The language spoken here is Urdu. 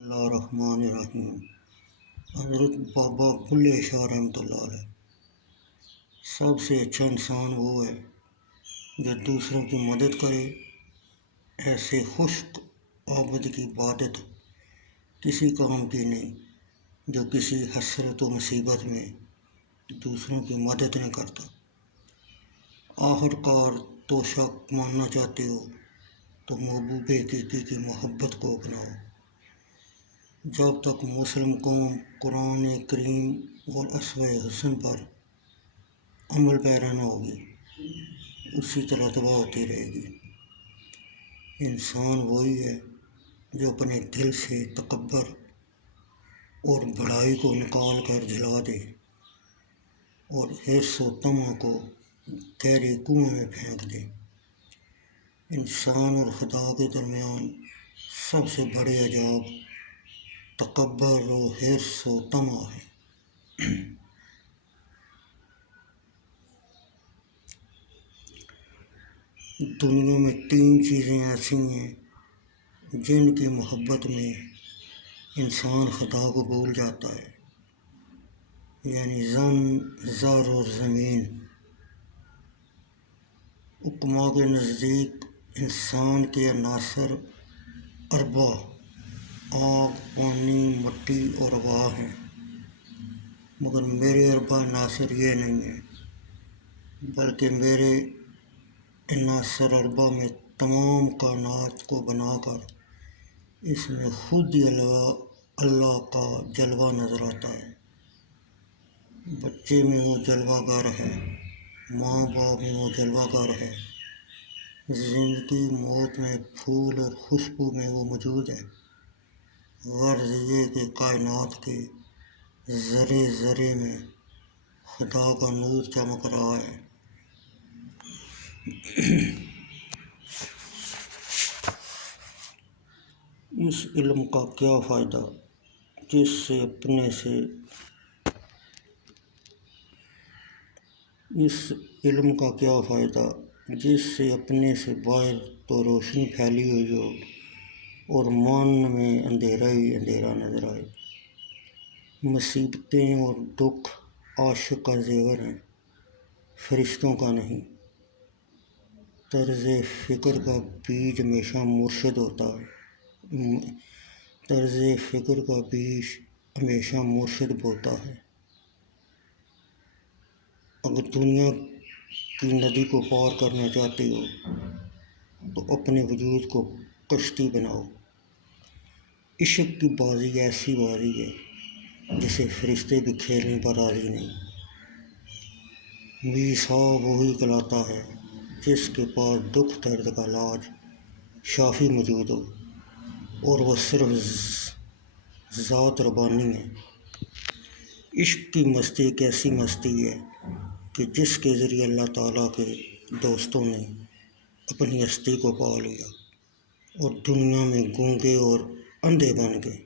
اللہ الرحمن الرحیم۔ حضرت بابا بلے شاہ رحمۃ اللہ علیہ۔ سب سے اچھا انسان وہ ہے جو دوسروں کی مدد کرے۔ ایسے خشک عابد کی عبادت کسی کام کی نہیں جو کسی حسرت و مصیبت میں دوسروں کی مدد نہ کرتا۔ آخر کار تو شک ماننا چاہتے ہو تو محبوب حقیقی کی محبت کو اپناؤ۔ جب تک مسلم قوم قرآن کریم اور اسوہ حسن پر عمل پیرا نہ ہوگی اسی طرح تباہ ہوتی رہے گی۔ انسان وہی ہے جو اپنے دل سے تکبر اور بڑائی کو نکال کر جلا دے اور حرص و طمع کو گہرے کنویں میں پھینک دے۔ انسان اور خدا کے درمیان سب سے بڑے عجاب تکبر و حرص و طمع ہے۔ دنیا میں 3 چیزیں ایسی ہیں جن کی محبت میں انسان خدا کو بھول جاتا ہے، یعنی زن، زر اور زمین۔ حکماء کے نزدیک انسان کے عناصر 4 آگ، پانی، مٹی اور ہوا ہیں، مگر میرے 4 عناصر یہ نہیں ہیں، بلکہ میرے عناصر 4 میں تمام کائنات کو بنا کر اس میں خود ہی اللہ کا جلوہ نظر آتا ہے۔ بچے میں وہ جلوہ گر ہے، ماں باپ میں وہ جلوہ گر ہے، زندگی موت میں پھول اور خوشبو میں وہ موجود ہے۔ غرض یہ کہ کائنات کے ذرے ذرے میں خدا کا نور چمک رہا ہے۔ اس علم کا کیا فائدہ جس سے اپنے سے باہر تو روشنی پھیلی ہوئی ہو اور من میں اندھیرا ہی اندھیرا نظر آئے۔ مصیبتیں اور دکھ عاشق کا زیور ہیں، فرشتوں کا نہیں۔ طرز فکر کا بیج ہمیشہ مرشد بوتا ہے۔ اگر دنیا کی ندی کو پار کرنا چاہتے ہو تو اپنے وجود کو کشتی بناؤ۔ عشق کی بازی ایسی بازی ہے جسے فرشتے بھی کھیلنے پر راضی نہیں۔ میثاق وہی کہلاتا ہے جس کے پاس دکھ درد کا علاج شافی موجود ہو اور وہ صرف ذات ربانی ہے۔ عشق کی مستی ایک ایسی مستی ہے کہ جس کے ذریعے اللہ تعالیٰ کے دوستوں نے اپنی ہستی کو پا لیا اور دنیا میں گونگے اور اندھے بن گئے۔